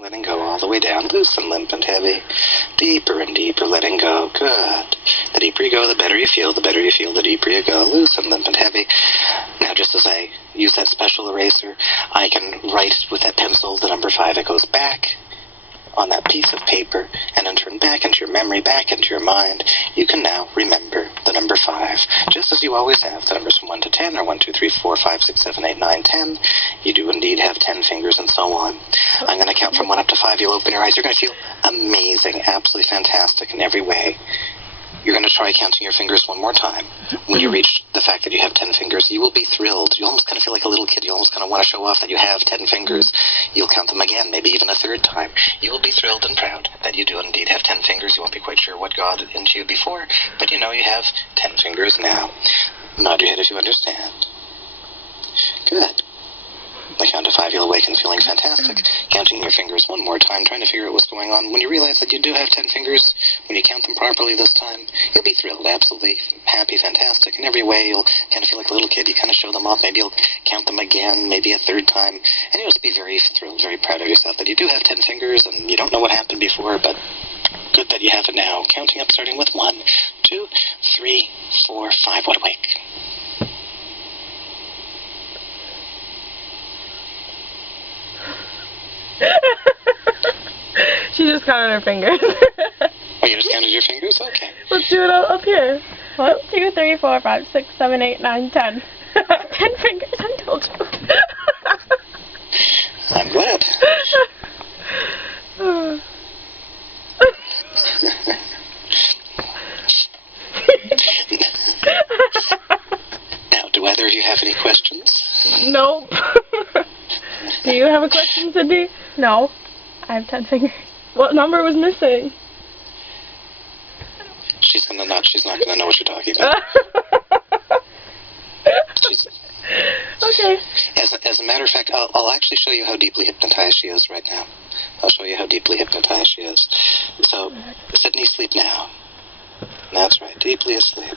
Letting go all the way down, loose and limp and heavy. Deeper and deeper, letting go. Good. The deeper you go, the better you feel. The better you feel, the deeper you go. Loose and limp and heavy. Now, just as I use that special eraser, I can write with that pencil the number 5. It goes back on that piece of paper and then turn back into your memory, back into your mind. You can now remember the number 5, just as you always have. The numbers from 1 to 10 are 1, 2, 3, 4, 5, 6, 7, 8, 9, 10. You do indeed have 10 fingers and so on. I'm going to count from 1 up to 5. You'll open your eyes. You're going to feel amazing, absolutely fantastic in every way. You're going to try counting your fingers one more time. When you reach the fact that you have 10 fingers, you will be thrilled. You almost kind of feel like a little kid. You almost kind of want to show off that you have 10 fingers. You'll count them again, maybe even a third time. You will be thrilled and proud that you do indeed have 10 fingers. You won't be quite sure what got into you before, but you know you have 10 fingers now. Nod your head if you understand. Good. On the count of 5, you'll awaken feeling fantastic. Counting your fingers one more time, trying to figure out what's going on. When you realize that you do have 10 fingers, when you count them properly this time, you'll be thrilled, absolutely happy, fantastic. In every way, you'll kind of feel like a little kid. You kind of show them off. Maybe you'll count them again, maybe a third time. And you'll just be very thrilled, very proud of yourself that you do have 10 fingers, and you don't know what happened before, but good that you have it now. Counting up, starting with 1, 2, 3, 4, 5. What awake. She just counted her fingers. Oh, you just counted your fingers? Okay. Let's do it up here. 1, 2, 3, 4, 5, 6, 7, 8, 9, 10. 10 fingers, I told you. I'm glad. Now, do either of you have any questions? Nope. Do you have a question, Cindy? No. I have 10 fingers. What number was missing? She's not gonna know what you're talking about. Okay. As a matter of fact, I'll actually show you how deeply hypnotized she is right now. I'll show you how deeply hypnotized she is. So, Sydney, sleep now. That's right, deeply asleep.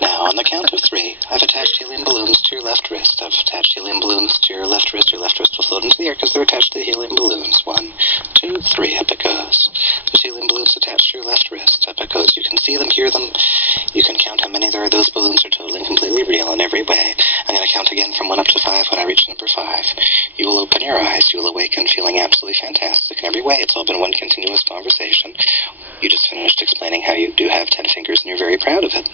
Now, on the count of 3, I've attached helium balloons to your left wrist. I've attached helium balloons to your left wrist. Your left wrist will float into the air because they're attached to the helium balloons. 1, 2, 3, up it goes. There's helium balloons attached to your left wrist. Up it goes. You can see them, hear them. You can count how many there are. Those balloons are totally and completely real in every way. I'm going to count again from 1 up to 5. When I reach number 5, you will open your eyes. You will awaken feeling absolutely fantastic in every way. It's all been one continuous conversation. You just finished explaining how you do have 10 fingers and you're very proud of it.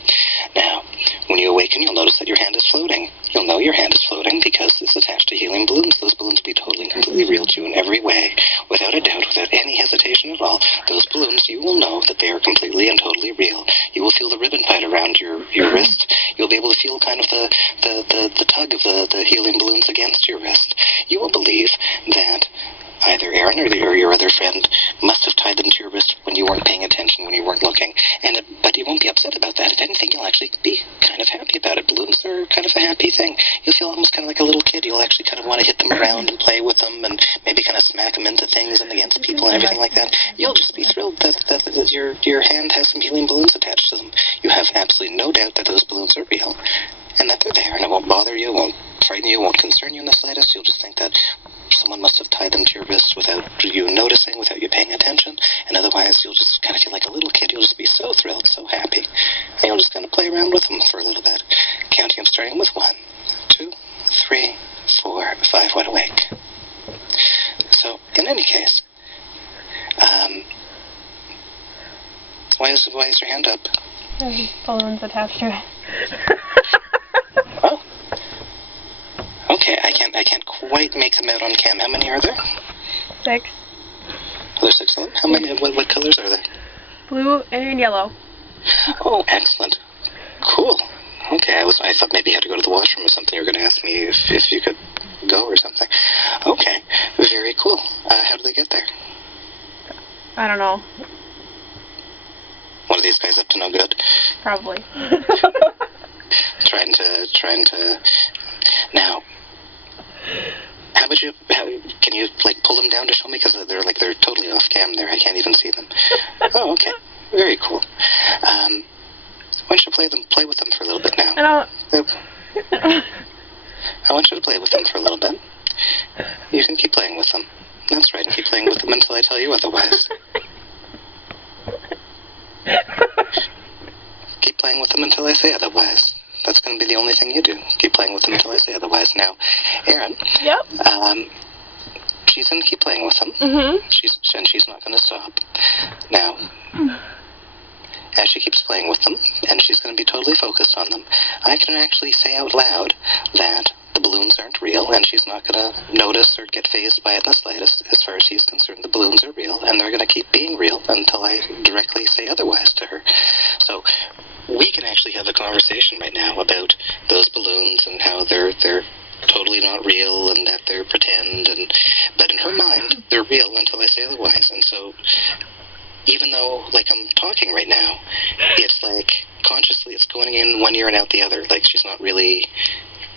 Now, when you awaken, you'll notice that your hand is floating. You'll know your hand is floating because it's attached to helium balloons. Those balloons will be totally and completely real to you in every way, without a doubt, without any hesitation at all. Those balloons, you will know that they are completely and totally real. You will feel the ribbon tied around your wrist. You'll be able to feel kind of the tug of the helium balloons against your wrist. You will believe that either Aaron or your other friend must have tied them to your wrist when you weren't paying attention, when you weren't looking. But you won't be upset about that. If anything, you'll actually be kind of happy about it. Balloons are kind of a happy thing. You'll feel almost kind of like a little kid. You'll actually kind of want to hit them around and play with them and maybe kind of smack them into things and against people and everything like that. You'll just be thrilled that your hand has some helium balloons attached to them. You have absolutely no doubt that those balloons are real and that they're there, and it won't bother you, it won't frighten you, it won't concern you in the slightest. You'll just think that someone must have tied them to your wrist without you noticing, without you paying attention, and otherwise you'll just kind of feel like a little kid. You'll just be so thrilled, so happy, and you'll just kind of play around with them for a little bit. Counting them, starting with 1, 2, 3, 4, 5. Wide awake. So, in any case, why is your hand up? Balloons attached to it. Oh. Okay, I can't quite make them out on cam. How many are there? 6. Oh, there's 6 of them? How many? What colors are they? Blue and yellow. Oh, excellent. Cool. Okay, I thought maybe you had to go to the washroom or something. You were going to ask me if you could go or something. Okay, very cool. How did they get there? I don't know. One of these guys up to no good? Probably. Trying to. Now, how about can you like pull them down to show me? Because they're totally off cam there. I can't even see them. Oh, okay. Very cool. Why don't you play with them for a little bit now? I don't. I want you to play with them for a little bit. You can keep playing with them. That's right. Keep playing with them until I tell you otherwise. Keep playing with them until I say otherwise. That's going to be the only thing you do. Keep playing with them until I say otherwise. Now, Erin. Yep. She's going to keep playing with them. Mm-hmm. She's not going to stop. Now, as she keeps playing with them, and she's going to be totally focused on them, I can actually say out loud that the balloons aren't real, and she's not going to notice or get fazed by it in the slightest. As far as she's concerned, the balloons are real, and they're going to keep being real until I directly say otherwise to her. So we can actually have a conversation right now about those balloons and how they're totally not real and that they're pretend, but in her mind, they're real until I say otherwise. And so even though, like, I'm talking right now, it's like consciously it's going in one ear and out the other. Like, she's not really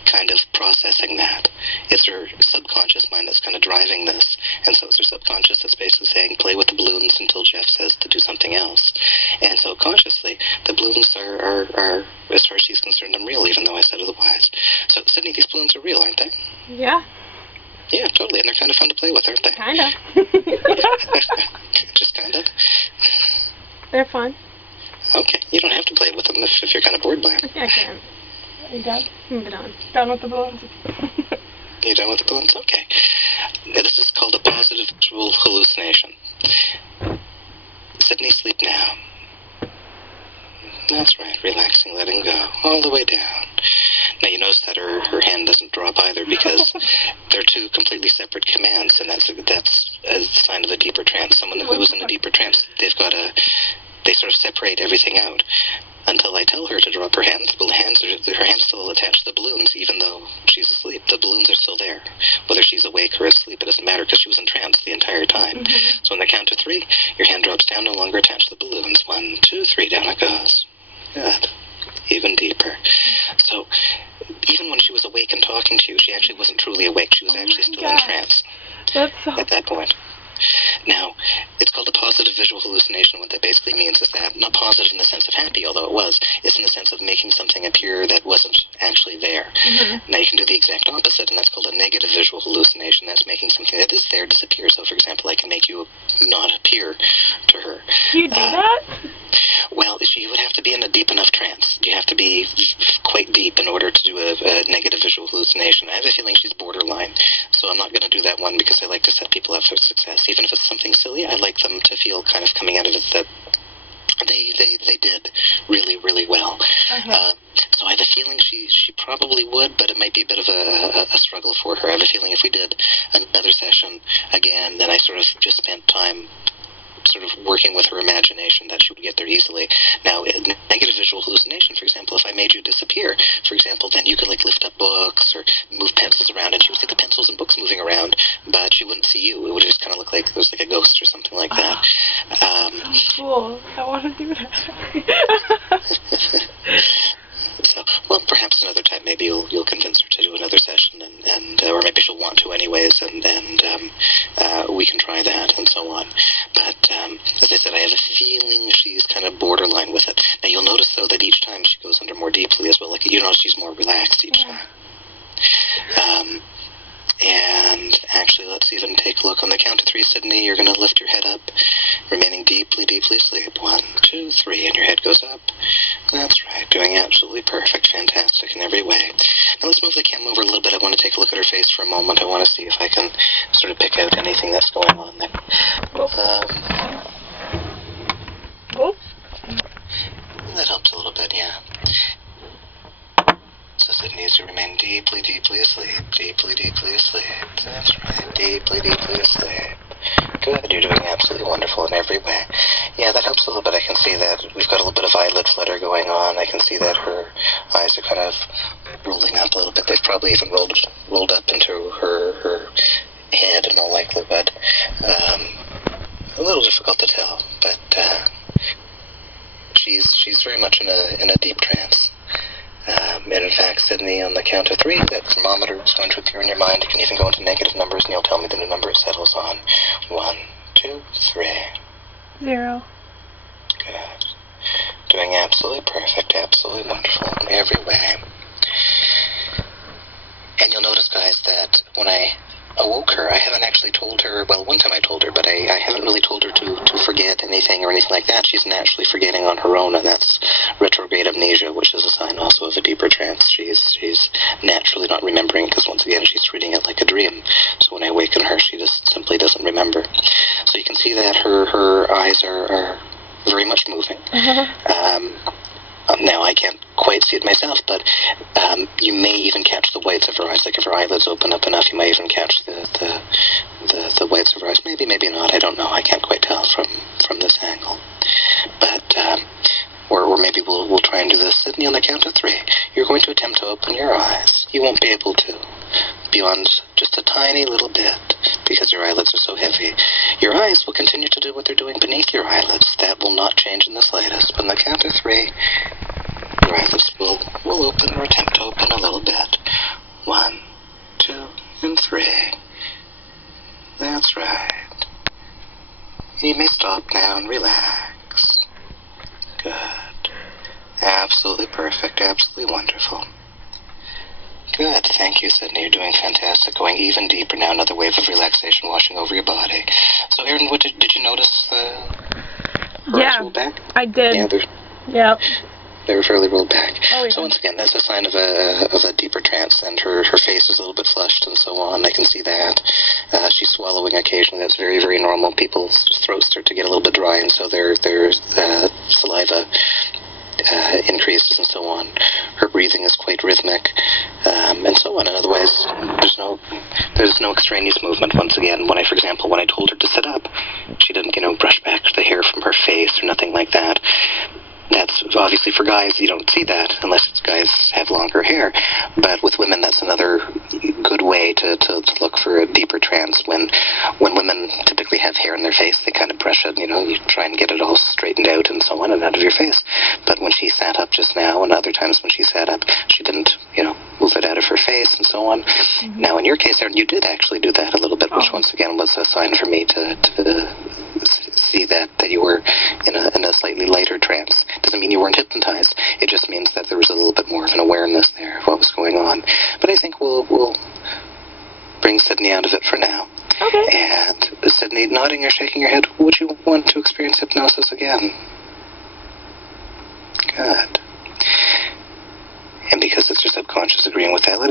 kind of processing that. It's her subconscious mind that's kind of driving this. And so it's her subconscious that's basically saying, play with the balloons until Jeff says to do something else. And so consciously, the balloons are as far as she's concerned, I'm real, even though I said otherwise. So, Sydney, these balloons are real, aren't they? Yeah. Yeah, totally. And they're kind of fun to play with, aren't they? Kind of. Just kind of? They're fun. Okay. You don't have to play with them if you're kind of bored by them. I can't. Are you done? Move on. Done with the balloons. You done with the balloons? Okay. Now, this is called a positive visual hallucination. Sydney, sleep now. That's right. Relaxing, letting go. All the way down. Now, you notice that her hand doesn't drop either because they're two completely separate commands, and that's a sign of a deeper trance. Someone who's in a deeper trance, they sort of separate everything out. Until I tell her to drop her hands, her hands still attached to the balloons, even though she's asleep. The balloons are still there. Whether she's awake or asleep, it doesn't matter because she was in trance the entire time. Mm-hmm. So on the count of 3, your hand drops down, no longer attached to the balloons. 1, 2, 3, down it goes. Good. Even deeper. So even when she was awake and talking to you, she actually wasn't truly awake. She was actually still in trance at that point. Now, it's called a positive visual hallucination. What that basically means is that, not positive in the sense of happy, although it was, it's in the sense of making something appear that wasn't actually there. Mm-hmm. Now, you can do the exact opposite, and that's called a negative visual hallucination. That's making something that is there disappear. So, for example, I can make you not appear to her. You do that? Well, you would have to be in a deep enough trance. You have to be quite deep in order to do a negative visual hallucination. I have a feeling she's borderline, so I'm not going to do that one because I like to set people up for success. Even if it's something silly, I like them to feel kind of coming out of it that they did really, really well. Okay. So I have a feeling she probably would, but it might be a bit of a struggle for her. I have a feeling if we did another session again, then I sort of just spent time sort of working with her imagination, that she would get there easily. Now, negative visual hallucination, for example, if I made you disappear, for example, then you could like lift up books or move pencils around, and she would see the pencils and books moving around, but she wouldn't see you. It would just kind of look like it was like a ghost or something like that. Cool. I want to do that. So, well, perhaps another time, maybe you'll convince her to do another session, and or maybe she'll want to anyways, and we can try that and so on. But as I said, I have a feeling she's kind of borderline with it. Now, you'll notice though that each time she goes under more deeply as well. Like, you know, she's more relaxed each time. And actually, let's even take a look on the count of 3, Sydney. You're going to lift your head up, remaining deeply, deeply asleep. 1, 2, 3, and your head goes up. That's right, doing absolutely perfect, fantastic in every way. Now let's move the camera over a little bit. I want to take a look at her face for a moment. I want to see if I can sort of pick out anything that's going on there. That helps a little bit, yeah. So Sydney needs to remain deeply, deeply asleep. Deeply, deeply asleep. That's right. Deeply, deeply asleep. Good. You're doing absolutely wonderful in every way. Yeah, that helps a little bit. I can see that we've got a little bit of eyelid flutter going on. I can see that her eyes are kind of rolling up a little bit. They've probably even rolled up into her head in all likelihood. A little difficult to tell, but she's very much in a deep trance. And in fact, Sydney, on the count of 3, that thermometer is going to appear in your mind. You can even go into negative numbers, and you'll tell me the new number it settles on. 1, 2, 3. 0. Good. Doing absolutely perfect, absolutely wonderful in every way. And you'll notice, guys, that when I awoke her. I haven't actually told her, well, one time I told her, but I haven't really told her to forget anything or anything like that. She's naturally forgetting on her own, and that's retrograde amnesia, which is a sign also of a deeper trance. She's naturally not remembering, because once again, she's treating it like a dream. So when I awaken her, she just simply doesn't remember. So you can see that her eyes are very much moving. Now, I can't quite see it myself, but you may even catch the whites of her eyes. Like if her eyelids open up enough, you may even catch the whites of her eyes. Maybe, maybe not. I don't know. I can't quite tell from this angle. But, or maybe we'll try and do this, Sydney, on the count of 3. You're going to attempt to open your eyes. You won't be able to, beyond just a tiny little bit, because your eyelids are so heavy. Your eyes will continue to do what they're doing beneath your eyelids. That will not change in the slightest. But on the count of 3, your eyelids will open or attempt to open a little bit. 1, 2, and 3. That's right. You may stop now and relax. Good. Absolutely perfect. Absolutely wonderful. Good. Thank you, Sydney. You're doing fantastic. Going even deeper now. Another wave of relaxation washing over your body. So, Erin, what did you notice her eyes roll back? I did. Yeah, they were fairly rolled back. Oh, yeah. So once again, that's a sign of a deeper trance, and her face is a little bit flushed and so on. I can see that. She's swallowing occasionally. That's very, very normal. People's throats start to get a little bit dry, and so their saliva increases and so on. Her breathing is quite rhythmic, and so on. And otherwise, there's no extraneous movement. Once again, for example, when I told her to sit up, she didn't, brush back the hair from her face or nothing like that. That's obviously for guys, you don't see that unless guys have longer hair. But with women, that's another good way to look for a deeper trance. When women typically have hair in their face, they kind of brush it, you try and get it all straightened out and so on and out of your face. But when she sat up just now, and other times when she sat up, she didn't, move it out of her face and so on. Mm-hmm. Now, in your case, Erin, you did actually do that a little bit, which once again was a sign for me to see that you were in a slightly lighter trance. Doesn't mean you weren't hypnotized. It just means that there was a little bit more of an awareness there of what was going on. But I think we'll bring Sydney out of it for now. Okay. And Sydney, nodding or shaking your head, would you want to experience hypnosis again? Good. And because it's your subconscious agreeing with that, let us